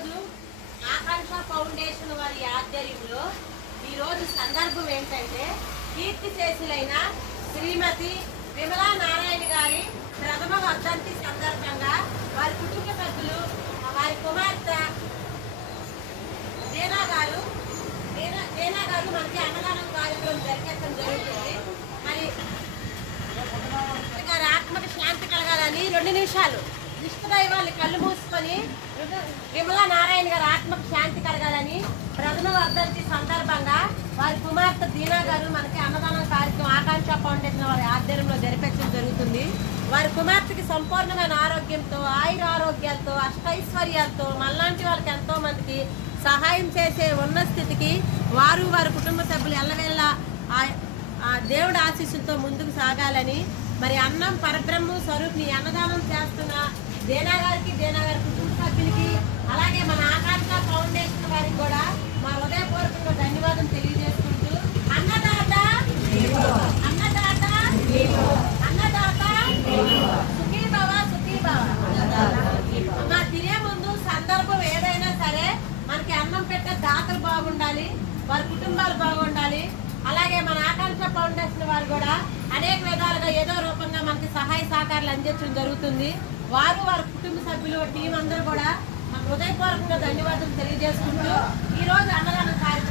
ఈరోజు ఆకాంక్ష ఫౌండేషన్ వారి ఆధ్వర్యంలో ఈరోజు సందర్భం ఏంటంటే కీర్తిశేషులైన శ్రీమతి విమలా నారాయణ గారి ప్రథమ వర్ధంతి సందర్భంగా వారి కుటుంబ సభ్యులు వారి కుమార్తె దేనా గారు మనకి అన్నదానం కార్యక్రమం జరిపించడం జరుగుతుంది. మరి గారి ఆత్మకి శాంతి కలగాలని 2 నిమిషాలు ఇష్టదైవాన్ని కళ్ళు మూసుకొని విమలా నారాయణ గారి ఆత్మకు శాంతి కలగాలని ప్రథమ వర్ధంతి సందర్భంగా వారి కుమార్తె దీనా గారు మనకి అన్నదానం కార్యక్రమం ఆకాంక్ష ఫౌండేషన్ వారి ఆధ్వర్యంలో జరిపించడం జరుగుతుంది. వారి కుమార్తెకి సంపూర్ణమైన ఆరోగ్యంతో ఆయుర ఆరోగ్యాలతో అష్టైశ్వర్యాలతో మనలాంటి వాళ్ళకి ఎంతో మందికి సహాయం చేసే ఉన్న స్థితికి వారు వారి కుటుంబ సభ్యులు ఎల్లవేళ దేవుడి ఆశీస్సులతో ముందుకు సాగాలని మరి అన్నం పరబ్రహ్మ స్వరూపిణి అన్నదానం చేస్తున్న దేనా గారి కుటుంబ సభ్యులకి అలాగే మన ఆకాంక్ష ఫౌండేషన్ వారికి కూడా మా హృదయపూర్వకంగా ధన్యవాదం తెలియజేసుకుంటూ అన్నదాత అన్నదాత అన్నదాత సుఖీ భవ మా తినే ముందు సందర్భం ఏదైనా సరే మనకి అన్నం పెట్టే దాతలు బాగుండాలి, వారి కుటుంబాలు బాగుండాలి. అలాగే మన ఆకాంక్ష ఫౌండేషన్ వారు కూడా అనేక విధాలుగా ఏదో రూపంగా మనకి సహాయ సహకారాలు అందించడం జరుగుతుంది. వారు వారి కుటుంబ సభ్యులు టీం అందరూ కూడా మన హృదయపూర్వకంగా ధన్యవాదాలు తెలియజేసుకుంటూ ఈరోజు అన్నదానం కార్యక్రమం